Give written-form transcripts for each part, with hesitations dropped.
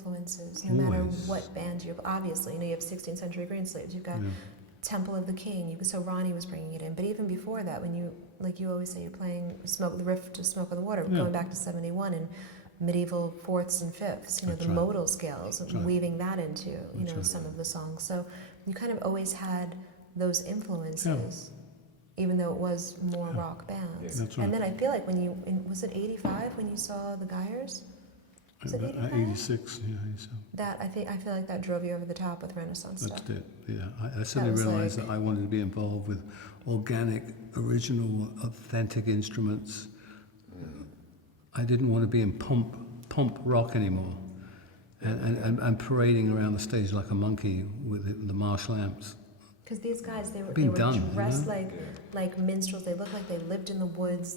influences, no matter what band you have. Obviously, you have 16th Century Greensleeves, you've got Temple of the King, so Ronnie was bringing it in. But even before that, when you, like you always say, you're playing the riff to Smoke on the Water, going back to 71 and medieval fourths and fifths, the modal scales, weaving that into, some of the songs. So you kind of always had those influences, even though it was more rock bands. That's right. And then I feel like when you, was it 85 when you saw the Geyers? Was it 85? 86, yeah. That, I feel like that drove you over the top with Renaissance stuff. That's it, yeah. I suddenly realized that I wanted to be involved with organic, original, authentic instruments. I didn't want to be in pump rock anymore and parading around the stage like a monkey with the marsh lamps. Because these guys, they were dressed like minstrels. They looked like they lived in the woods.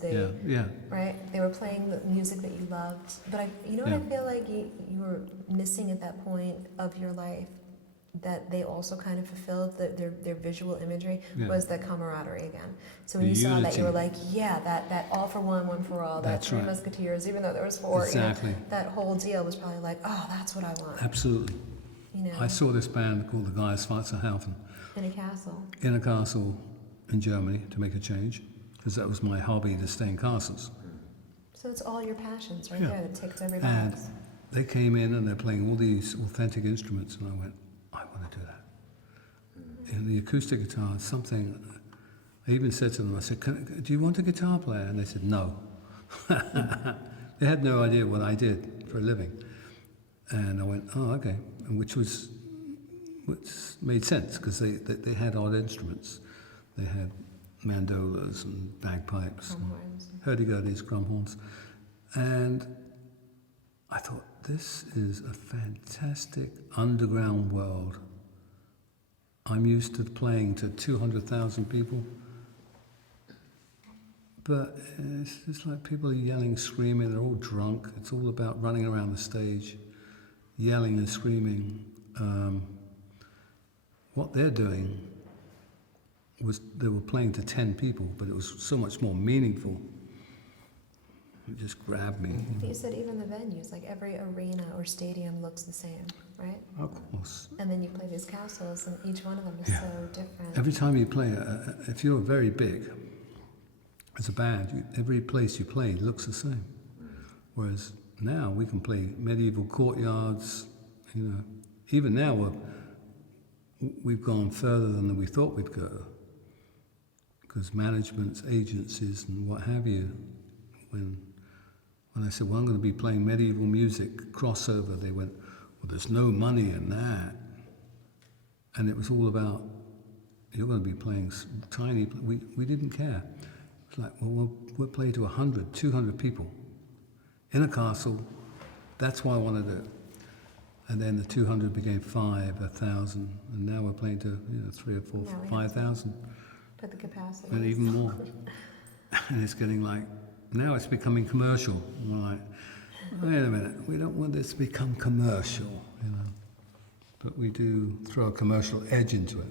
Right? They were playing the music that you loved. But what I feel like you were missing at that point of your life, that they also kind of fulfilled their visual imagery, was that camaraderie again. So when you saw that, you were like, that all for one, one for all, that Three Musketeers, even though there was four. Exactly. That whole deal was probably like, oh, that's what I want. Absolutely. I saw this band called the Geiersvaterhaufen. In a castle. In a castle in Germany to make a change, because that was my hobby, to stay in castles. So it's all your passions right there that ticked every box. And they came in and they're playing all these authentic instruments, and I went, I want to do that. And the acoustic guitar, something, I even said to them, I said, do you want a guitar player? And they said, no. They had no idea what I did for a living. And I went, oh, okay. And which made sense, because they had odd instruments. They had mandolas and bagpipes, hurdy-gurdies, crumhorns. And I thought, this is a fantastic underground world. I'm used to playing to 200,000 people. But it's just like people are yelling, screaming, they're all drunk. It's all about running around the stage, yelling and screaming. What they're doing was they were playing to 10 people, but it was so much more meaningful. It just grabbed me. But you said even the venues, like every arena or stadium looks the same, right? Of course. And then you play these castles, and each one of them is so different. Every time you play, if you're very big, as a band, every place you play looks the same. Whereas now we can play medieval courtyards, Even now we've gone further than we thought we'd go. Because managements, agencies, and what have you, when I said, well, I'm going to be playing medieval music, crossover, they went, well, there's no money in that. And it was all about, you're going to be playing tiny, we didn't care. It's like, well, we'll play to 100, 200 people in a castle. That's why I want to do it. And then the 200 became 5, 1,000, and now we're playing to 3 or 4, 5,000. Put the capacity. And even more. And it's getting like, now it's becoming commercial. And we're like, wait a minute, we don't want this to become commercial, But we do throw a commercial edge into it,